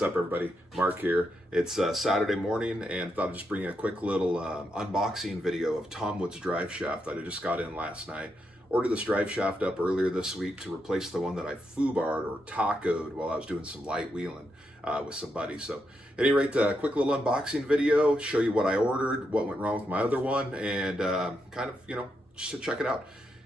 What's up, everybody? Mark here. It's Saturday morning, and thought I'd just bring you a quick little unboxing video of Tom Wood's drive shaft that I just got in last night. Ordered this drive shaft up earlier this week to replace the one that I foobarred or tacoed while I was doing some light wheeling with some buddies. So, at any rate, a quick little unboxing video, show you what I ordered, what went wrong with my other one, and kind of, just to check it out.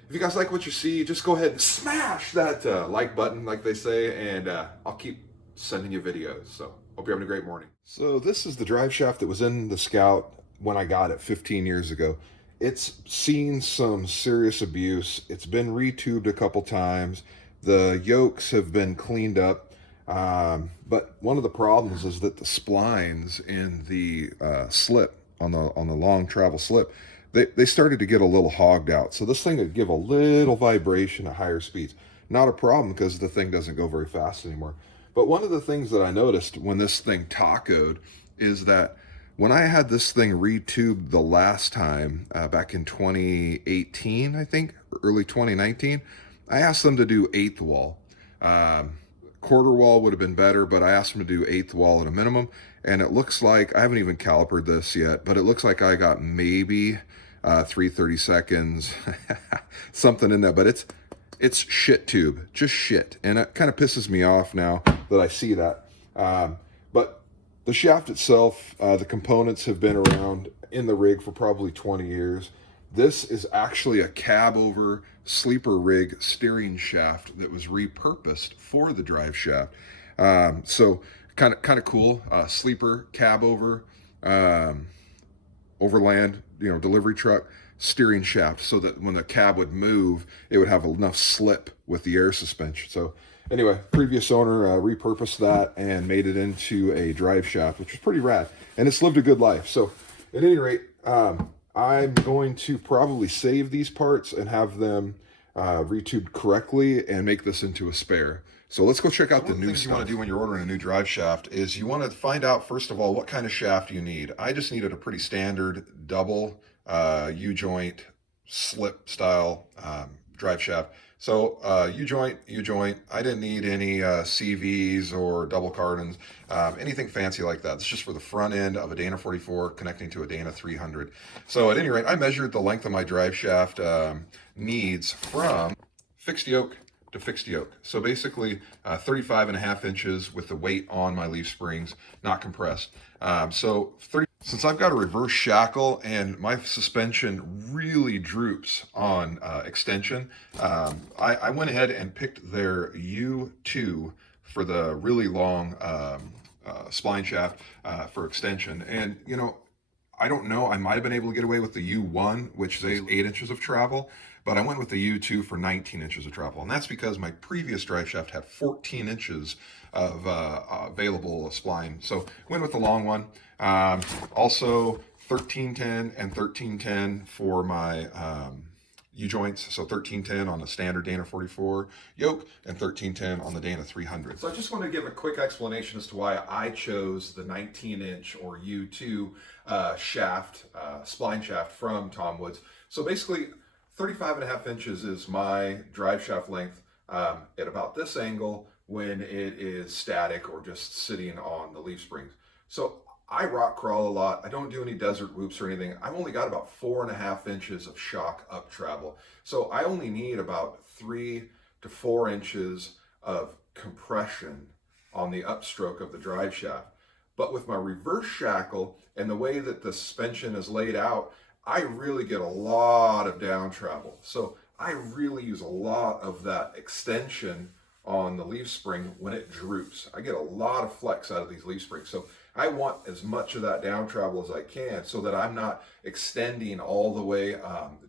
If you guys like what you see, just go ahead and smash that like button, like they say, and I'll keep sending you videos. So hope you're having a great morning. So this is the drive shaft that was in the Scout when I got it 15 years ago. It's seen some serious abuse. It's been retubed a couple times. The yokes have been cleaned up. But one of the problems is that the splines in the slip on the long travel slip, they started to get a little hogged out. So this thing would give a little vibration at higher speeds. Not a problem because the thing doesn't go very fast anymore. But one of the things that I noticed when this thing tacoed is that when I had this thing retubed the last time, back in 2018, I think, early 2019, I asked them to do eighth wall. Quarter wall would have been better, but I asked them to do eighth wall at a minimum. And it looks like, I haven't even calipered this yet, but it looks like I got maybe 330 seconds, something in there. But it's shit tube, just shit. And it kind of pisses me off now that I see that. But the shaft itself, the components have been around in the rig for probably 20 years. This is actually a cab over sleeper rig steering shaft that was repurposed for the drive shaft. So kind of cool, sleeper cab over, overland, delivery truck steering shaft, so that when the cab would move, it would have enough slip with the air suspension. So anyway, previous owner repurposed that and made it into a drive shaft, which was pretty rad, and it's lived a good life. So at any rate, I'm going to probably save these parts and have them retubed correctly and make this into a spare. So let's go check out the new stuff. You want to do when you're ordering a new drive shaft is you want to find out, first of all, what kind of shaft you need. I just needed a pretty standard double U-joint slip style drive shaft. So U-joint. I didn't need any CVs or double cardons, anything fancy like that. It's just for the front end of a Dana 44 connecting to a Dana 300. So at any rate, I measured the length of my drive shaft needs from fixed yoke to fixed yoke. So basically 35.5 inches with the weight on my leaf springs, not compressed. Since I've got a reverse shackle and my suspension really droops on extension, I went ahead and picked their U2 for the really long spline shaft for extension. And I don't know, I might have been able to get away with the U1, which is 8 inches of travel, but I went with the U2 for 19 inches of travel. And that's because my previous drive shaft had 14 inches of available spline. So went with the long one. Also 1310 and 1310 for my U-joints. So 1310 on the standard Dana 44 yoke and 1310 on the Dana 300. So I just want to give a quick explanation as to why I chose the 19-inch or U2 shaft, spline shaft from Tom Woods. So basically 35.5 inches is my drive shaft length at about this angle when it is static or just sitting on the leaf springs. So I rock crawl a lot. I don't do any desert whoops or anything. I've only got about 4.5 inches of shock up travel. So I only need about 3 to 4 inches of compression on the upstroke of the drive shaft. But with my reverse shackle and the way that the suspension is laid out, I really get a lot of down travel. So I really use a lot of that extension on the leaf spring when it droops. I get a lot of flex out of these leaf springs. So I want as much of that down travel as I can so that I'm not extending all the way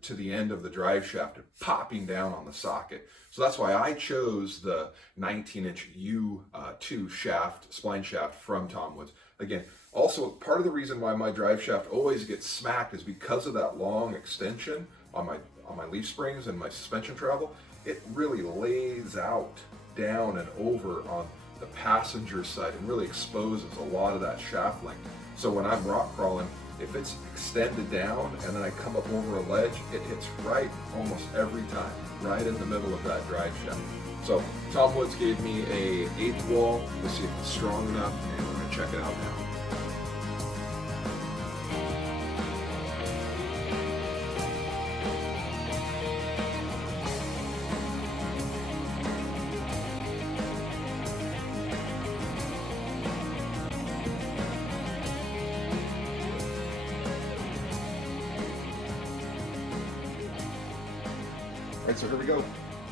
to the end of the drive shaft and popping down on the socket. So that's why I chose the 19-inch U2 shaft, spline shaft from Tom Woods. Again, also part of the reason why my drive shaft always gets smacked is because of that long extension on my leaf springs and my suspension travel. It really lays out down and over on the passenger side and really exposes a lot of that shaft length. So when I'm rock crawling, If it's extended down and then I come up over a ledge, it hits right almost every time, right in the middle of that drive shaft. So Tom Woods gave me a 8th wall. We'll see if it's strong enough, and we're gonna check it out now. All right, so here we go.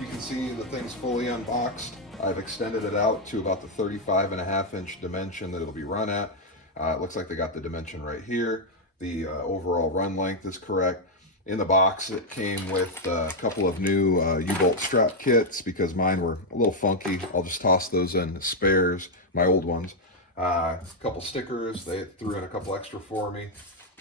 You can see the thing's fully unboxed. I've extended it out to about the 35.5-inch dimension that it'll be run at. It looks like they got the dimension right here. The overall run length is correct. In the box, it came with a couple of new U-bolt strap kits because mine were a little funky. I'll just toss those in spares, my old ones. A couple stickers. They threw in a couple extra for me.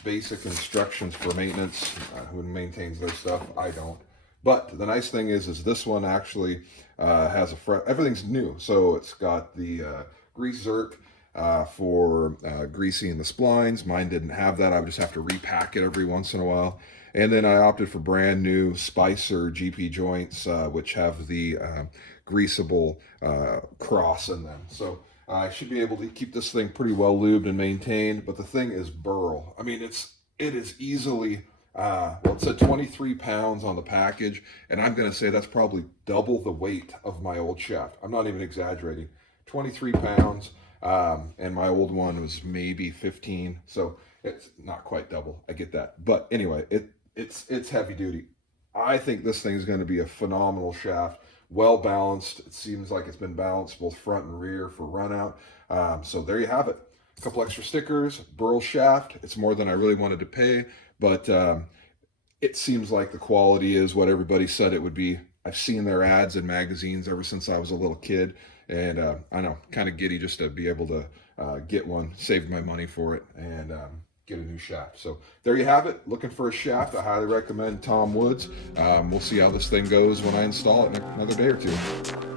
Basic instructions for maintenance. Who maintains their stuff? I don't. But the nice thing is this one actually has everything's new. So it's got the grease zerk for greasing the splines. Mine didn't have that. I would just have to repack it every once in a while. And then I opted for brand new Spicer GP joints, which have the greasable cross in them. So I should be able to keep this thing pretty well lubed and maintained. But the thing is burl. I mean, it is easily... well, it said 23 pounds on the package, and I'm going to say that's probably double the weight of my old shaft. I'm not even exaggerating. 23 pounds, and my old one was maybe 15, so it's not quite double. I get that. But anyway, it's heavy duty. I think this thing is going to be a phenomenal shaft. Well balanced. It seems like it's been balanced both front and rear for run out. So there you have it. A couple extra stickers, burl shaft. It's more than I really wanted to pay. But it seems like the quality is what everybody said it would be. I've seen their ads in magazines ever since I was a little kid. And I know, kind of giddy just to be able to get one, save my money for it, and get a new shaft. So there you have it. Looking for a shaft, I highly recommend Tom Woods. We'll see how this thing goes when I install it in another day or two.